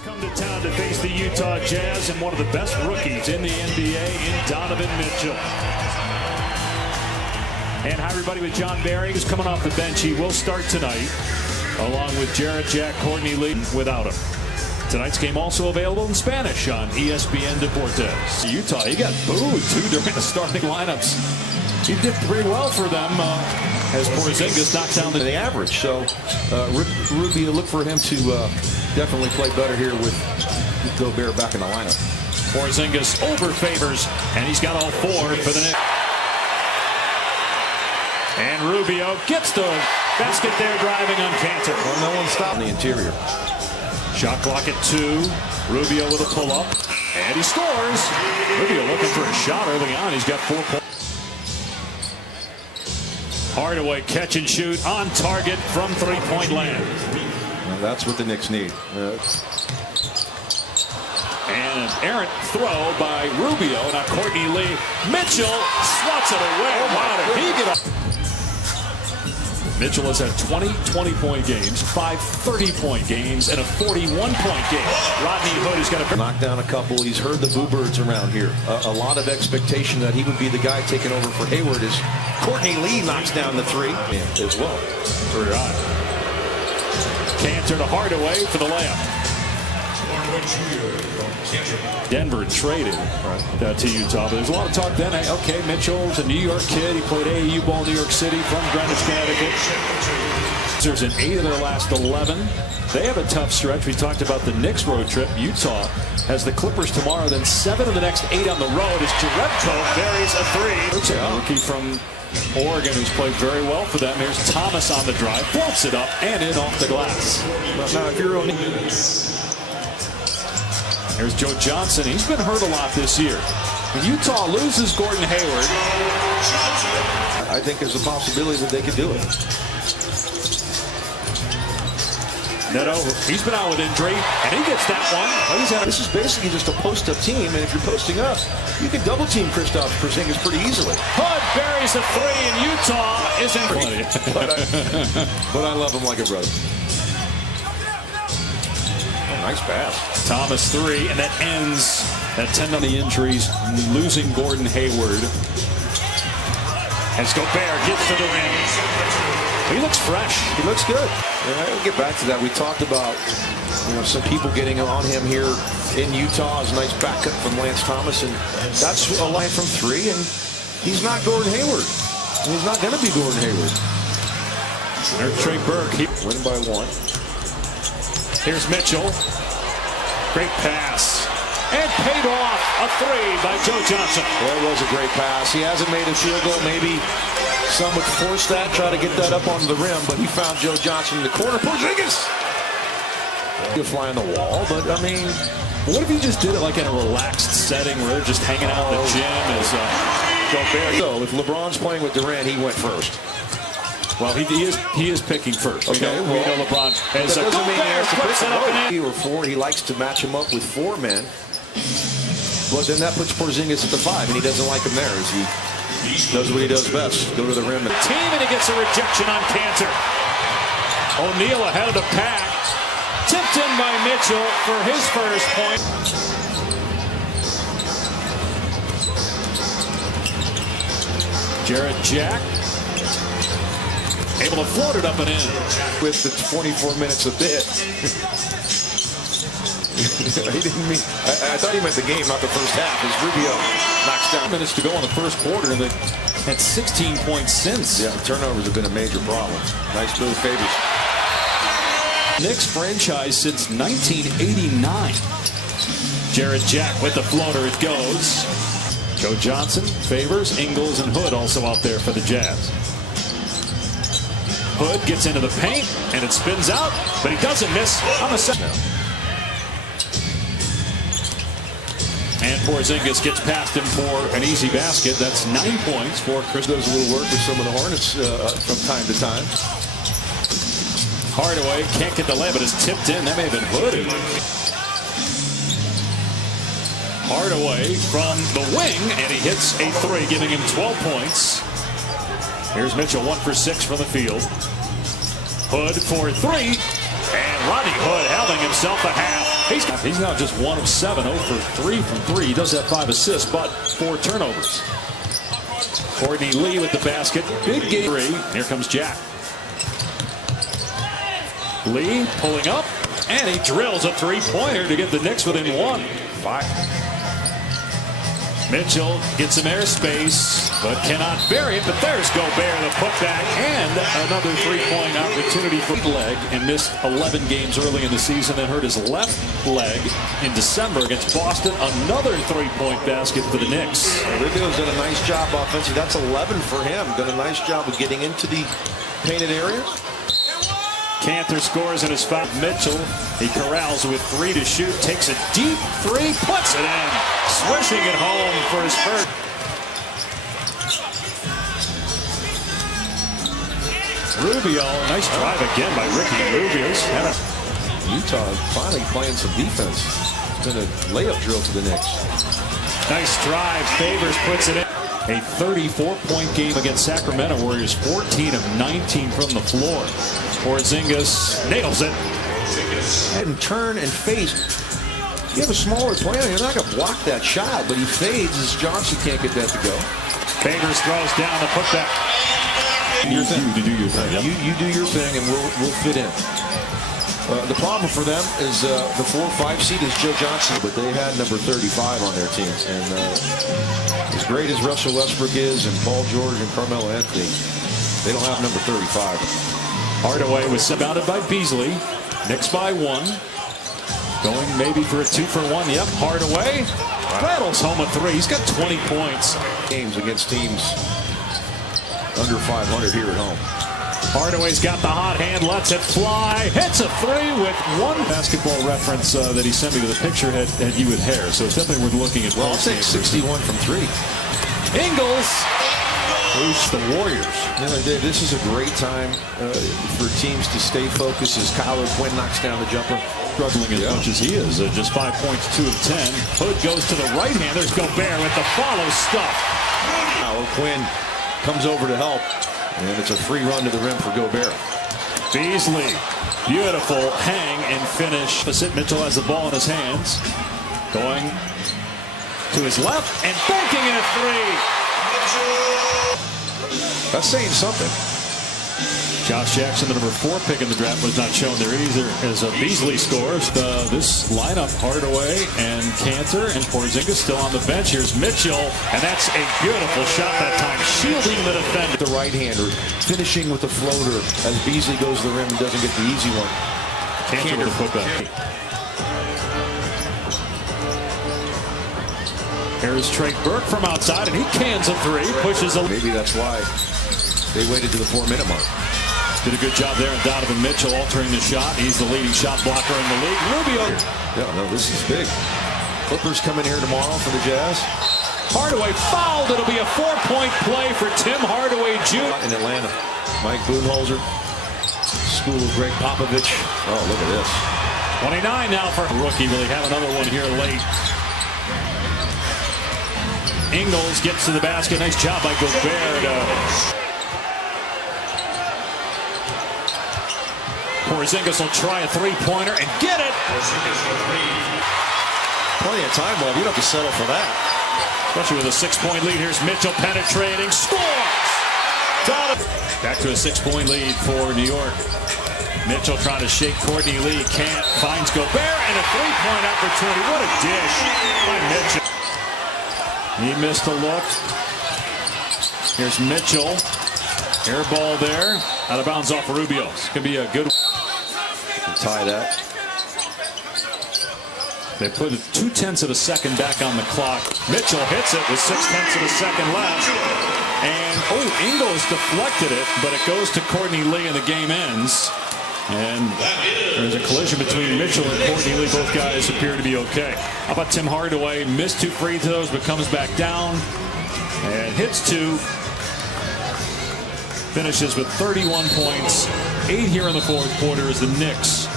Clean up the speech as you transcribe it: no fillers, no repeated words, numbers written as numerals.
Come to town to face the Utah Jazz and one of the best rookies in the NBA in Donovan Mitchell. And hi everybody, with John Barry, who's coming off the bench. He will start tonight, along with Jarrett Jack, Courtney Lee, without him. Tonight's game also available in Spanish on ESPN Deportes. Utah, he got booed too during the starting lineups. He did pretty well for them as Porzingis knocked down the average. So Ruby, look for him to definitely play better here with Gobert back in the lineup. Porzingis over Favors, and he's got all four for the Knicks. And Rubio gets the basket there, driving on Cantor. Well, no one stopped in the interior. Shot clock at 2. Rubio with a pull-up, and he scores. Rubio looking for a shot early on. He's got 4 points. Hardaway catch and shoot on target from three-point land. Well, that's what the Knicks need. And an errant throw by Rubio. Now Courtney Lee. Mitchell swats it away. Wow, did he get up? Mitchell has had 20 20-point games, 5 30-point games, and a 41-point game. Rodney Hood has got a knock down a couple. He's heard the Boo Birds around here. A lot of expectation that he would be the guy taking over for Hayward as Courtney Lee knocks down the 3 as well. Pretty high. Cantor to Hardaway for the layup. Denver traded to Utah, but there's a lot of talk then. Okay, Mitchell's a New York kid. He played AAU ball in New York City from Greenwich, Connecticut. There's an 8 of their last 11. They have a tough stretch. We talked about the Knicks road trip. Utah has the Clippers tomorrow, then 7 of the next 8 on the road as Jerebko buries a 3. A rookie from Oregon who's played very well for them. Here's Thomas on the drive, floats it up and in off the glass. Now, if you're only... There's Joe Johnson. He's been hurt a lot this year. When Utah loses Gordon Hayward, I think there's a possibility that they could do it. Neto, he's been out with injury, and he gets that one. This is basically just a post-up team, and if you're posting up, you can double-team Kristaps Porzingis pretty easily. Hood buries a 3, and Utah is in but I love him like a brother. Nice pass. Thomas 3, and that ends that 10 on the injuries, losing Gordon Hayward. As Gobert gets to the rim. He looks fresh. He looks good. Yeah, we'll get back to that. We talked about some people getting on him here in Utah. It's a nice back cut from Lance Thomas, and that's a line from 3, and he's not Gordon Hayward. And he's not going to be Gordon Hayward. There's Trey Burke. Win by 1. Here's Mitchell. Great pass. And paid off a 3 by Joe Johnson. That was a great pass. He hasn't made a field goal. Maybe some would force that, try to get that up onto the rim, but he found Joe Johnson in the corner. Porzingis! He'll fly on the wall, but I mean... What if he just did it like in a relaxed setting where they're just hanging out in the gym as Gobert? So if LeBron's playing with Durant, he went first. Well, he is picking first. Okay, we know LeBron has that doesn't mean he has to puts it up and in. Or 4. He likes to match him up with 4 men. Well, then that puts Porzingis at the 5, and he doesn't like him there. He does what he does best: go to the rim. And he gets a rejection on Cantor. O'Neal ahead of the pack, tipped in by Mitchell for his first point. Jarrett Jack. Able to float it up and in. With the 24 minutes a bit. He didn't mean... I thought he meant the game, not the first half. As Rubio knocks down. Minutes to go in the first quarter, and they had 16 points since. Yeah, turnovers have been a major problem. Nice move, Favors. Knicks franchise since 1989. Jarrett Jack with the floater, it goes. Joe Johnson, Favors, Ingles, and Hood also out there for the Jazz. Hood gets into the paint, and it spins out, but he doesn't miss on the second. And Porzingis gets past him for an easy basket. That's 9 points for Chris. Does a little work with some of the Hornets from time to time. Hardaway can't get the layup, but it's tipped in. That may have been Hood. Hardaway from the wing, and he hits a 3, giving him 12 points. Here's Mitchell, 1 for 6 from the field. Hood for 3, and Rodney Hood having himself a half. He's now just 1 of 7, 0 for 3 from 3. He does have 5 assists, but 4 turnovers. Courtney Lee with the basket. Big game 3. Here comes Jack. Lee pulling up, and he drills a three-pointer to get the Knicks within 1. Mitchell gets some airspace, but cannot bury it. But there's Gobert, the putback, and another three-point opportunity for leg, and missed 11 games early in the season, and hurt his left leg in December against Boston. Another three-point basket for the Knicks. Rubio's done a nice job offensively. That's 11 for him. Done a nice job of getting into the painted area. Cantor scores in his foul. Mitchell, he corrals with 3 to shoot, takes a deep 3, puts it in, swishing it home for his first. Rubio, nice drive again by Ricky Rubio. Utah finally playing some defense. It's been a layup drill to the Knicks. Nice drive, Favors puts it in. A 34-point game against Sacramento Warriors, 14 of 19 from the floor. Porzingis nails it. And turn and face. You have a smaller player, you're not going to block that shot, but he fades as Johnson can't get that to go. Favors throws down the putback. Your thing. You do your thing. Yep. You do your thing, and we'll fit in. The problem for them is the 4-5 seed is Joe Johnson, but they had number 35 on their teams. And as great as Russell Westbrook is, and Paul George and Carmelo Anthony, they don't have number 35. Hardaway was surrounded by Beasley. Knicks by 1. Going maybe for a 2 for 1. Yep, Hardaway rattles home a 3. He's got 20 points. Games against teams under 500 here at home. Hardaway's got the hot hand, lets it fly, hits a 3 with 1 basketball reference that he sent me with a picture had you with hair, so it's definitely worth looking at. Well, I'll take 61 from 3. Ingles boosts the Warriors. You know, this is a great time for teams to stay focused as Kyler Quinn knocks down the jumper. Struggling as much as he is, just 5 points, 2 of 10. Hood goes to the right hand. There's Gobert with the follow stuff. Kyler Quinn comes over to help. And it's a free run to the rim for Gobert. Beasley, beautiful hang and finish. Mitchell has the ball in his hands. Going to his left and banking in a 3. That's saying something. Josh Jackson, the number 4 pick in the draft, was not shown there either as Beasley scores. This lineup, Hardaway and Cantor and Porzingis still on the bench. Here's Mitchell, and that's a beautiful shot that time, shielding the defender. The right-hander finishing with the floater as Beasley goes to the rim and doesn't get the easy one. Cantor with a putback. Here's Trey Burke from outside, and he cans a 3, pushes a... Maybe that's why they waited to the 4-minute mark. Did a good job there, and Donovan Mitchell altering the shot. He's the leading shot blocker in the league. Rubio. Yeah, no, this is big. Clippers coming here tomorrow for the Jazz. Hardaway fouled. It'll be a 4-point play for Tim Hardaway Jr. In Atlanta. Mike Budenholzer. School of Greg Popovich. Oh, look at this. 29 now for rookie. Will he have another one here late? Ingles gets to the basket. Nice job by Gobert. Porzingis will try a 3-pointer and get it. Plenty of time left. You don't have to settle for that. Especially with a 6-point lead. Here's Mitchell penetrating. Scores! Back to a 6-point lead for New York. Mitchell trying to shake Courtney Lee. Can't. Finds Gobert and a 3-point opportunity. What a dish by Mitchell. He missed a look. Here's Mitchell. Air ball there. Out of bounds off Rubio. It's going to be a good... Tie that. They put 0.2 of a second back on the clock. Mitchell hits it with 0.6 of a second left. And, Ingles deflected it, but it goes to Courtney Lee and the game ends. And there's a collision between Mitchell and Courtney Lee. Both guys appear to be okay. How about Tim Hardaway? Missed 2 free throws, but comes back down and hits 2. Finishes with 31 points. 8 here in the 4th quarter as the Knicks